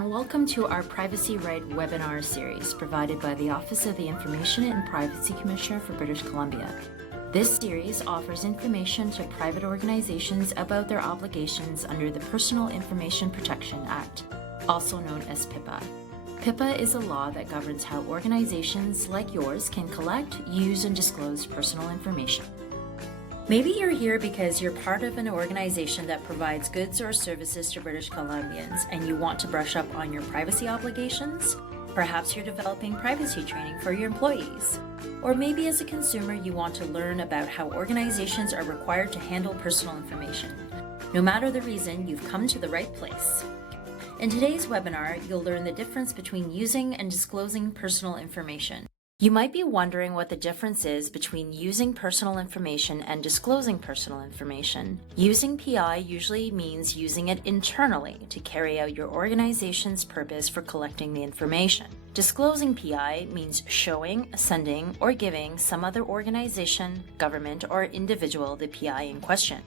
and welcome to our PrivacyRight Webinar series provided by the Office of the Information and Privacy Commissioner for British Columbia. This series offers information to private organizations about their obligations under the Personal Information Protection Act, also known as PIPA. PIPA is a law that governs how organizations like yours can collect, use, and disclose personal information. Maybe you're here because you're part of an organization that provides goods or services to British Columbians and you want to brush up on your privacy obligations. Perhaps you're developing privacy training for your employees. Or maybe as a consumer you want to learn about how organizations are required to handle personal information. No matter the reason, you've come to the right place. In today's webinar, you'll learn the difference between using and disclosing personal information. You might be wondering what the difference is between using personal information and disclosing personal information. Using PI usually means using it internally to carry out your organization's purpose for collecting the information. Disclosing PI means showing, sending, or giving some other organization, government, or individual the PI in question.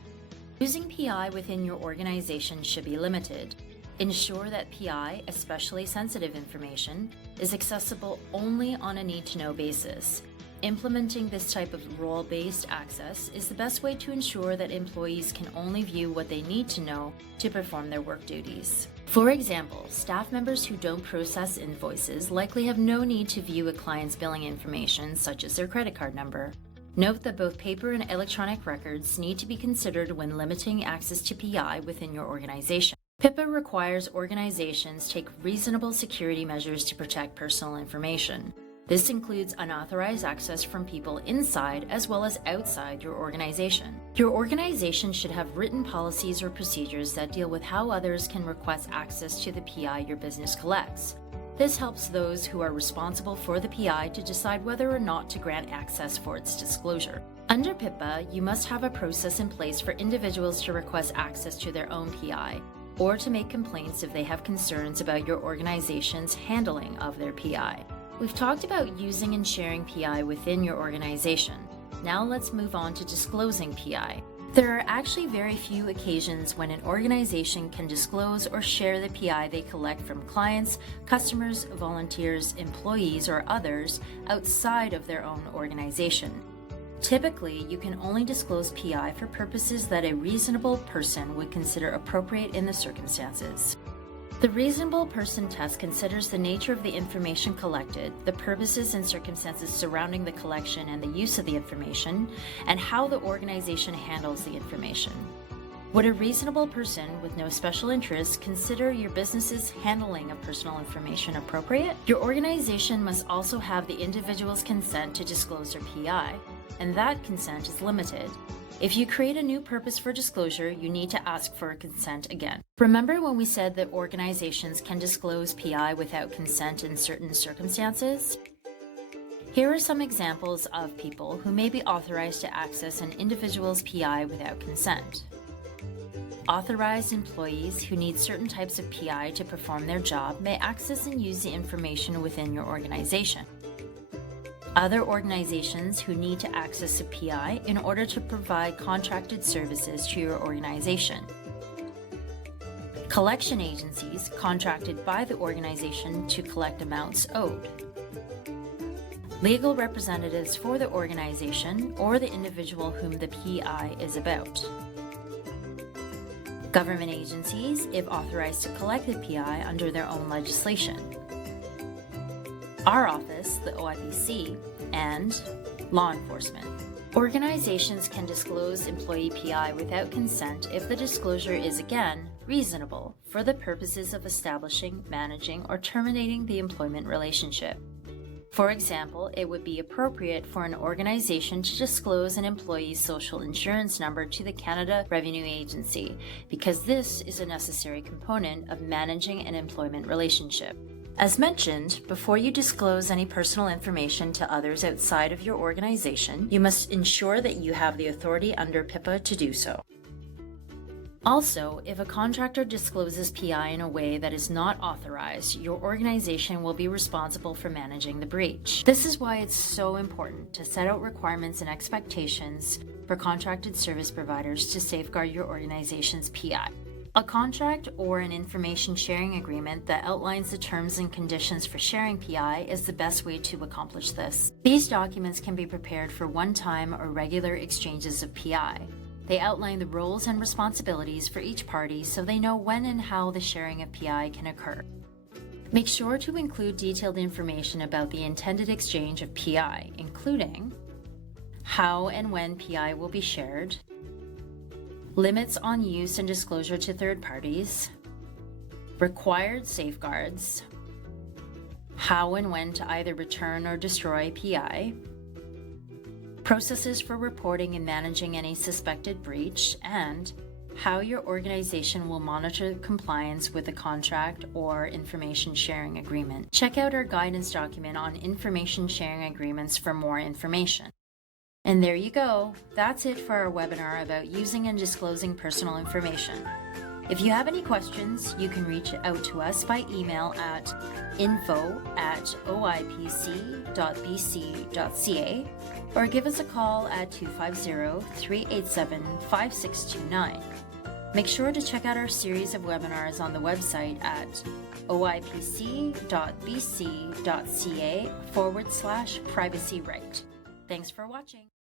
Using PI within your organization should be limited. Ensure that PI, especially sensitive information, is accessible only on a need-to-know basis. Implementing this type of role-based access is the best way to ensure that employees can only view what they need to know to perform their work duties. For example, staff members who don't process invoices likely have no need to view a client's billing information, such as their credit card number. Note that both paper and electronic records need to be considered when limiting access to PI within your organization. PIPA requires organizations take reasonable security measures to protect personal information. This includes unauthorized access from people inside as well as outside your organization. Your organization should have written policies or procedures that deal with how others can request access to the PI your business collects. This helps those who are responsible for the PI to decide whether or not to grant access for its disclosure. Under PIPA, you must have a process in place for individuals to request access to their own PI, or to make complaints if they have concerns about your organization's handling of their PI. We've talked about using and sharing PI within your organization. Now let's move on to disclosing PI. There are actually very few occasions when an organization can disclose or share the PI they collect from clients, customers, volunteers, employees, or others outside of their own organization. Typically, you can only disclose PI for purposes that a reasonable person would consider appropriate in the circumstances. The reasonable person test considers the nature of the information collected, the purposes and circumstances surrounding the collection and the use of the information, and how the organization handles the information. Would a reasonable person with no special interest consider your business's handling of personal information appropriate? Your organization must also have the individual's consent to disclose their PI, and that consent is limited. If you create a new purpose for disclosure, you need to ask for consent again. Remember when we said that organizations can disclose PI without consent in certain circumstances? Here are some examples of people who may be authorized to access an individual's PI without consent. Authorized employees who need certain types of PI to perform their job may access and use the information within your organization. Other organizations who need to access a PI in order to provide contracted services to your organization. Collection agencies contracted by the organization to collect amounts owed. Legal representatives for the organization or the individual whom the PI is about. Government agencies, if authorized to collect the PI under their own legislation. Our office, the OIPC, and law enforcement. Organizations can disclose employee PI without consent if the disclosure is, again, reasonable for the purposes of establishing, managing, or terminating the employment relationship. For example, it would be appropriate for an organization to disclose an employee's social insurance number to the Canada Revenue Agency because this is a necessary component of managing an employment relationship. As mentioned, before you disclose any personal information to others outside of your organization, you must ensure that you have the authority under PIPA to do so. Also, if a contractor discloses PI in a way that is not authorized, your organization will be responsible for managing the breach. This is why it's so important to set out requirements and expectations for contracted service providers to safeguard your organization's PI. A contract or an information sharing agreement that outlines the terms and conditions for sharing PI is the best way to accomplish this. These documents can be prepared for one-time or regular exchanges of PI. They outline the roles and responsibilities for each party so they know when and how the sharing of PI can occur. Make sure to include detailed information about the intended exchange of PI, including how and when PI will be shared, limits on use and disclosure to third parties, required safeguards, how and when to either return or destroy PI, processes for reporting and managing any suspected breach, and how your organization will monitor compliance with the contract or information sharing agreement. Check out our guidance document on information sharing agreements for more information. And there you go. That's it for our webinar about using and disclosing personal information. If you have any questions, you can reach out to us by email at info@oipc.bc.ca or give us a call at 250-387-5629. Make sure to check out our series of webinars on the website at oipc.bc.ca/privacyright. Thanks for watching.